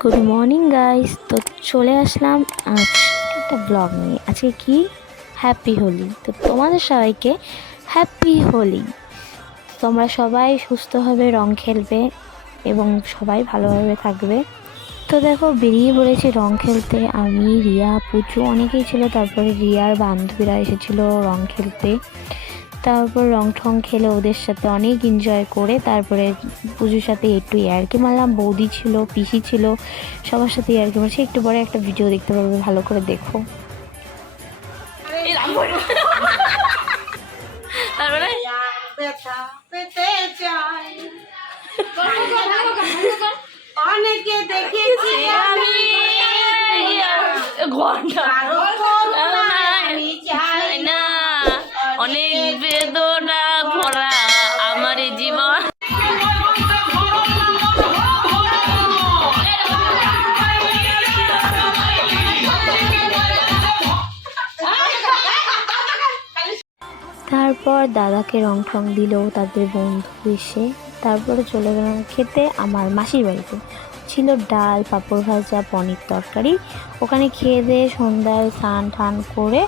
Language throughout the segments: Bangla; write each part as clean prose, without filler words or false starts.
Good morning guys. তো চলে আসলাম আজ একটা ব্লগ নিয়ে। আজকে কি হ্যাপি হোলি। তো তোমাদের সবাইকে হ্যাপি হোলি। তোমরা সবাই সুস্থভাবে রং খেলবে এবং সবাই ভালোভাবে থাকবে। তো দেখো বেরিয়ে পড়েছি রং খেলতে। আমি, রিয়া, পুচু অনেকেই ছিল। তারপরে রিয়ার বান্ধবীরা এসেছিলো রং খেলতে। তারপর রং ঠং খেলে ওদের সাথে অনেক এনজয় করে তারপরে পুজোর সাথে একটু ইয়ার্কি মারলাম। বৌদি ছিল, পিসি ছিল, সবার সাথে ইয়ার্কি মারছি। একটু পরে একটা ভিডিও দেখতে পারবে, ভালো করে দেখো। তারপরে অনেকে দেখেছি আমি না, অনেক বেদনা ভরা আমার জীবন। তারপর দাদাকে রং ঠং দিল, তাদের বন্ধু এসে। তারপরে চলে গেলাম খেতে আমার মাসির বাড়িতে। ছিল ডাল, পাঁপড় ভাজা, পনির তরকারি। ওখানে খেয়ে দিয়ে সন্ধ্যায় স্নান টান করে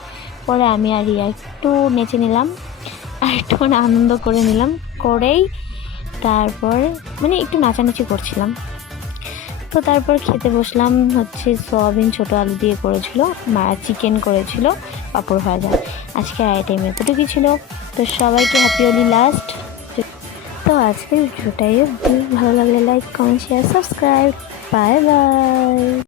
পরে আমি আর রিয়া একটু নেচে নিলাম আর একটু আনন্দ করে নিলাম। করেই তারপর একটু নাচানাচি করছিলাম। তো তারপর খেতে বসলাম। সোয়াবিন ছোটো আলু দিয়ে করেছিল, মা চিকেন করেছিল, পাঁপড় ভাজা। আজকে আইটেম এতটুকুই ছিল। তো সবাইকে হ্যাপি হোলি লাস্ট। তো আজকের ভিডিওটাই ভালো লাগলে like, comment, share, subscribe. Bye bye.